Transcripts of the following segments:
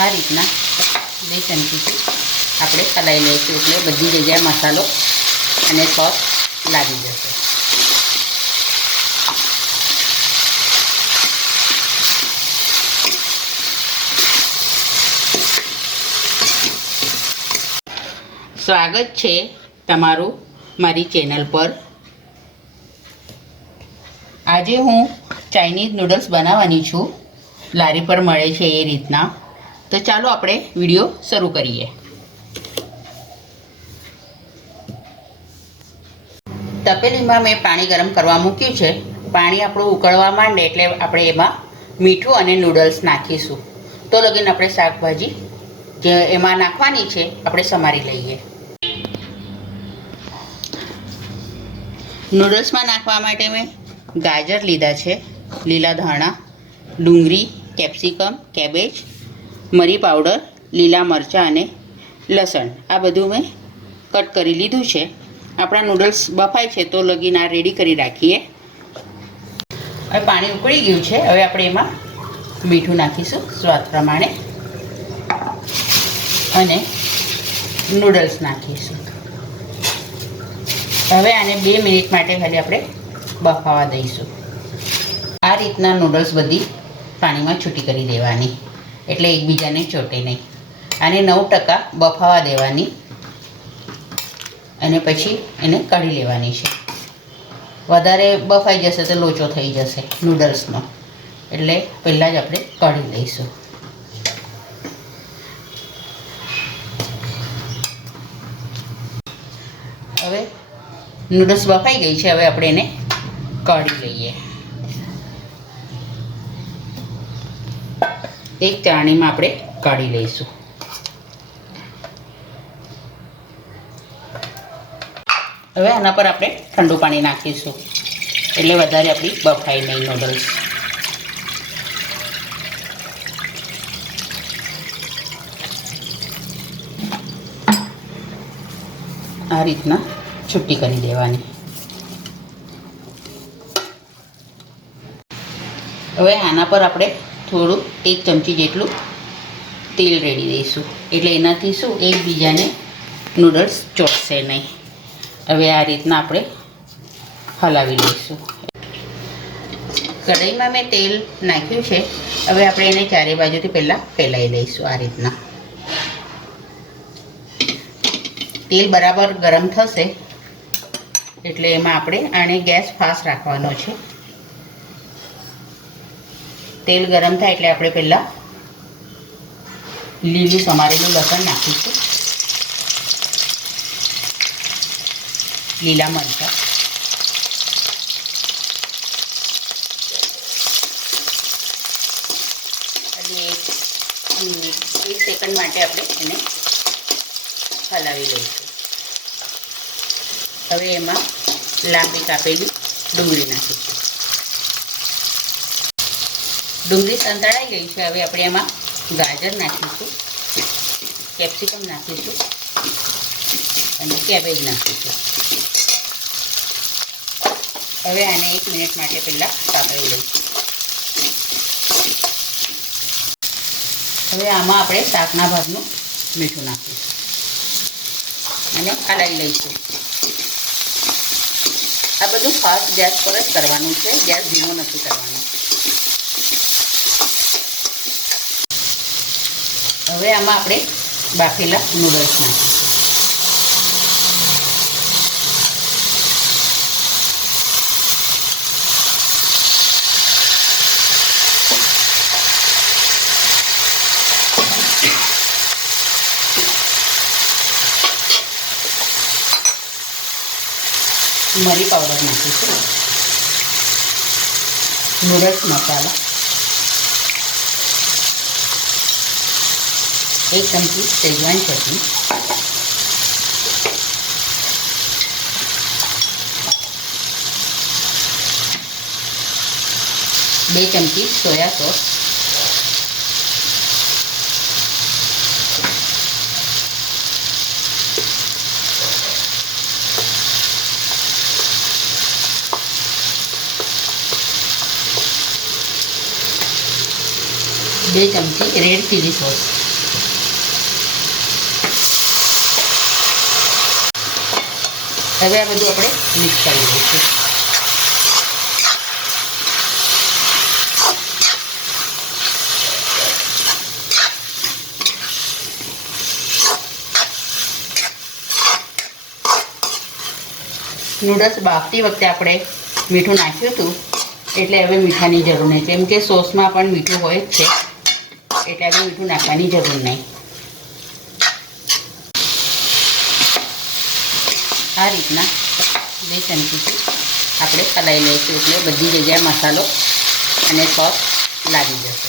આ રીતના 2 ચમચીથી આપણે હલાવી લઈશું એટલે બધી જગ્યાએ મસાલો અને સોસ લાગી જશે. સ્વાગત છે તમારું મારી ચેનલ પર. આજે હું ચાઇનીઝ નૂડલ્સ બનાવવાની છું. લારી પર મળે છે એ રીતના. તો ચાલો આપણે વિડીયો શરૂ કરીએ. તપેલીમાં મેં પાણી ગરમ કરવા મૂક્યું છે. પાણી આપણું ઉકળવા માંડે એટલે આપણે એમાં મીઠું અને નૂડલ્સ નાખીશું. તો લગીને આપણે શાકભાજી જે એમાં નાખવાની છે આપણે સમારી લઈએ. નૂડલ્સમાં નાખવા માટે મેં ગાજર લીધા છે, લીલા ધાણા, ડુંગળી, કેપ્સિકમ, કેબેજ, મરી પાવડર, લીલા મરચાં અને લસણ આ બધું મેં કટ કરી લીધું છે. આપણા નૂડલ્સ બફાય છે તો લગીને આ રેડી કરી રાખીએ. હવે પાણી ઉકળી ગયું છે. હવે આપણે એમાં મીઠું નાખીશું સ્વાદ પ્રમાણે અને નૂડલ્સ નાખીશું. હવે આને 2 મિનિટ માટે ખાલી આપણે બફાવા દઈશું. આ રીતના નૂડલ્સ બધી પાણીમાં છૂટી કરી દેવાની એટલે એકબીજાને ચોટે નહીં. આને 9% બફાવા દેવાની અને પછી એને કાઢી લેવાની છે. વધારે બફાઈ જશે તો લોચો થઈ જશે નૂડલ્સનો, એટલે પહેલાં જ આપણે કાઢી લઈશું. હવે નૂડલ્સ બફાઈ ગઈ છે. હવે આપણે એને કાઢી લઈએ. એક ચાળણીમાં આપણે કાઢી લઈશું. હવે આના પર આપણે ઠંડુ પાણી નાખીશું એટલે વધારે આપણી બફાય નહીં નૂડલ્સ. આ રીતના છૂટી કરી દેવાની. હવે આના પર આપણે થોડું 1 ચમચી જેટલું તેલ રેડી દઈશું એટલે એનાથી શું એકબીજાને નૂડલ્સ ચોટશે નહીં. હવે આ રીતના આપણે હલાવી લઈશું. કઢાઈમાં મેં તેલ નાખ્યું છે. હવે આપણે એને ચારે બાજુથી પહેલાં ફેલાવી દઈશું. આ રીતના તેલ બરાબર ગરમ થશે એટલે એમાં આપણે આને ગેસ ફાસ્ટ રાખવાનો છે. તેલ ગરમ થાય એટલે આપણે પહેલાં લીલું સમારેલું લસણ નાખીશું, લીલા મરચાં, અને 1 સેકન્ડ માટે આપણે એને હલાવી લઈશું. હવે એમાં લાંબી કાપેલી ડુંગળી નાખીશું. ડુંગળી સંતળાઈ ગઈ છે. હવે આપણે એમાં ગાજર નાખીશું, કેપ્સિકમ નાખીશું અને કેબેજ નાખીશું. હવે આને 1 મિનિટ માટે પહેલાં સાતળી લઈશું. હવે આમાં આપણે શાકના ભાગનું મીઠું નાખીશું અને હલાવી લઈશું. આ બધું ફાસ્ટ ગેસ પર જ કરવાનું છે, ગેસ ધીમો નથી કરવાનો. હવે આમાં આપણે બાફેલા નૂડલ્સ નાખીશું. મરી પાવડર નાખીશું, નૂડલ્સ મસાલા, 1 ચમચી શેઝવાન ચટણી, 2 ચમચી સોયા સોસ, 2 ચમચી રેડ ચીલી સોસ, હવે આ બધું આપણે મિક્સ કરી દઈશું. નૂડલ્સ બાફતી વખતે આપણે મીઠું નાખ્યું હતું, એટલે હવે મીઠાની જરૂર નહીં, કેમ કે સોસમાં પણ મીઠું હોય જ છે, એટલે હવે મીઠું નાખવાની જરૂર નહીં. આ રીતના 2 ચમચીથી આપણે હલાવી લઈશું, એટલે બધી જગ્યાએ મસાલો અને સોસ લાગી જશે.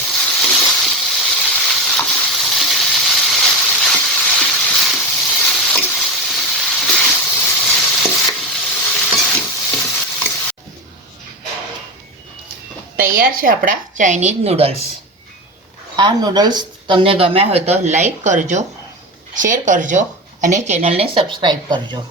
તૈયાર છે આપણા ચાઇનીઝ નૂડલ્સ. આ નૂડલ્સ તમને ગમ્યા હોય તો લાઈક કરજો, શેર કરજો અને ચેનલને સબસ્ક્રાઈબ કરજો.